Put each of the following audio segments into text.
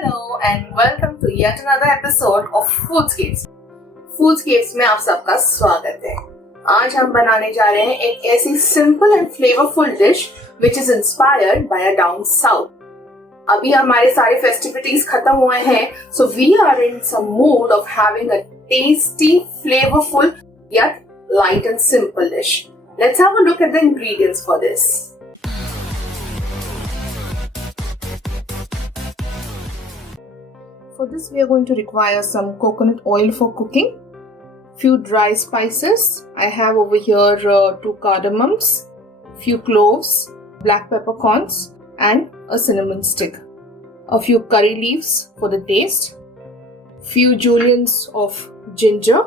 Hello and welcome to yet another episode of Food Scapes. Food Scapes में आप सबका स्वागत है। आज हम बनाने जा रहे हैं एक ऐसी simple and flavorful dish which is inspired by a down south. अभी हमारे सारे festivities खत्म हुए हैं, so we are in some mood of having a tasty, flavorful yet light and simple dish. Let's have a look at the ingredients for this. For this we are going to require some coconut oil for cooking, few dry spices. I have over here 2 cardamoms, few cloves, black peppercorns and a cinnamon stick, a few curry leaves for the taste, few juliennes of ginger,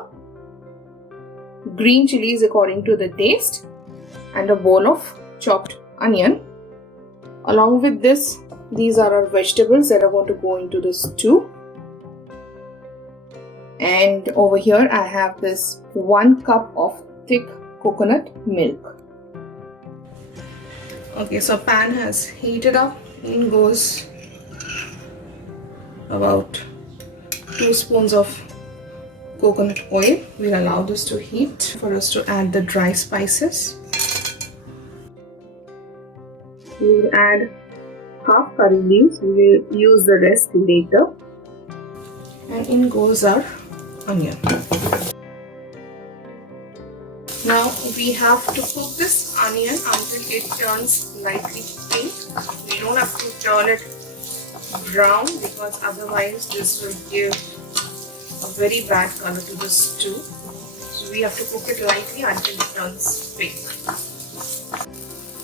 green chilies according to the taste, and a bowl of chopped onion. Along with this, these are our vegetables that are going to go into the stew. And over here I have this 1 cup of thick coconut milk. Okay, so pan has heated up. In goes about 2 spoons of coconut oil. We'll allow this to heat for us to add the dry spices. We'll add half curry leaves. We will use the rest later. And in goes our onion. Now we have to cook this onion until it turns lightly pink. We don't have to turn it brown because otherwise this will give a very bad color to the stew. So we have to cook it lightly until it turns pink.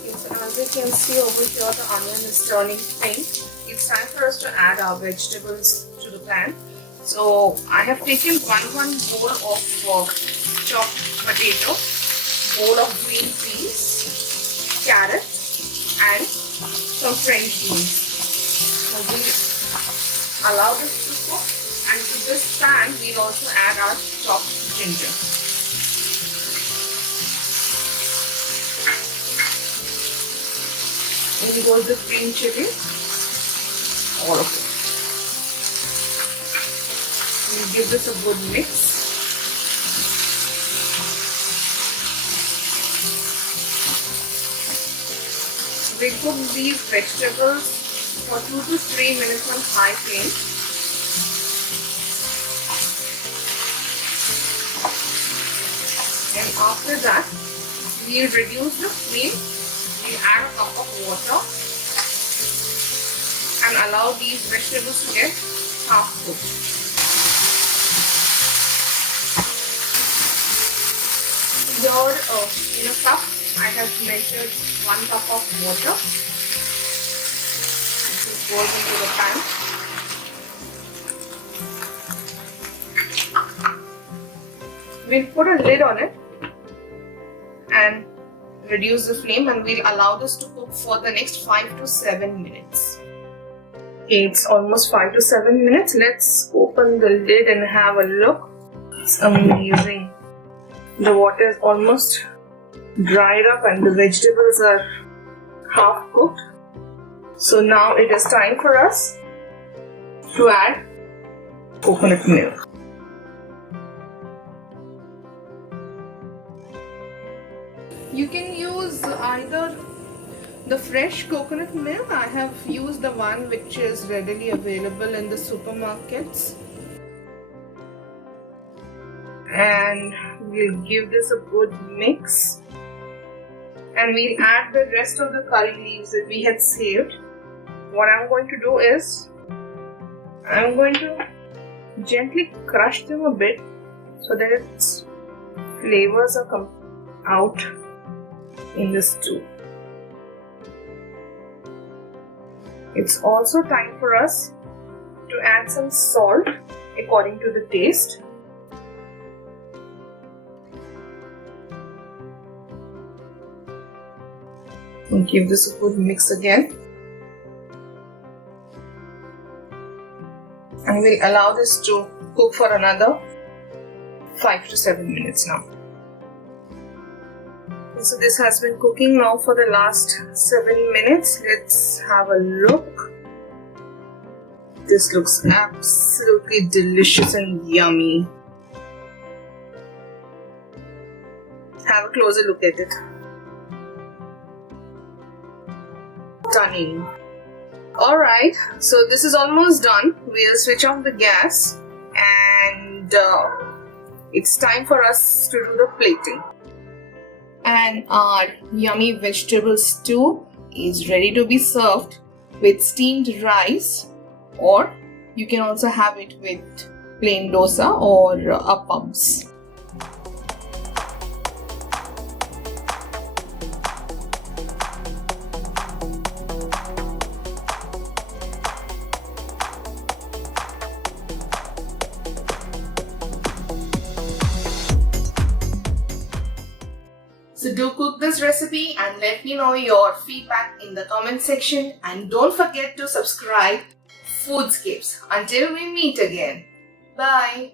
Okay, so as you can see over here, the onion is turning pink. It's time for us to add our vegetables to the pan. So I have taken one bowl of chopped potato, bowl of green peas, carrot and some French beans. So we allow this to cook, and to this pan we'll also add our chopped ginger. And we got the green chili, all of it. We'll give this a good mix. We cook these vegetables for 2 to 3 minutes on high flame. And after that, we'll reduce the flame. We'll add a cup of water and allow these vegetables to get half cooked. Here in a cup, I have measured 1 cup of water. This goes into the pan. We'll put a lid on it and reduce the flame, and we'll allow this to cook for the next 5 to 7 minutes. Okay, it's almost 5 to 7 minutes. Let's open the lid and have a look. It's amazing. The water is almost dried up and the vegetables are half cooked. So now it is time for us to add coconut milk. You can use either the fresh coconut milk. I have used the one which is readily available in the supermarkets. And we'll give this a good mix, and we'll add the rest of the curry leaves that we had saved. What I'm going to do is I'm going to gently crush them a bit so that its flavors are come out in the stew. It's also time for us to add some salt according to the taste. And give this a good mix again, and we'll allow this to cook for another 5 to 7 minutes now. So this has been cooking now for the last 7 minutes. Let's have a look. This looks absolutely delicious and yummy. Have a closer look at it. Stunning. Alright, so this is almost done. We'll switch off the gas and it's time for us to do the plating. And our yummy vegetable stew is ready to be served with steamed rice, or you can also have it with plain dosa or appams. So do cook this recipe and let me know your feedback in the comment section, and don't forget to subscribe Foodscapes. Until we meet again. Bye.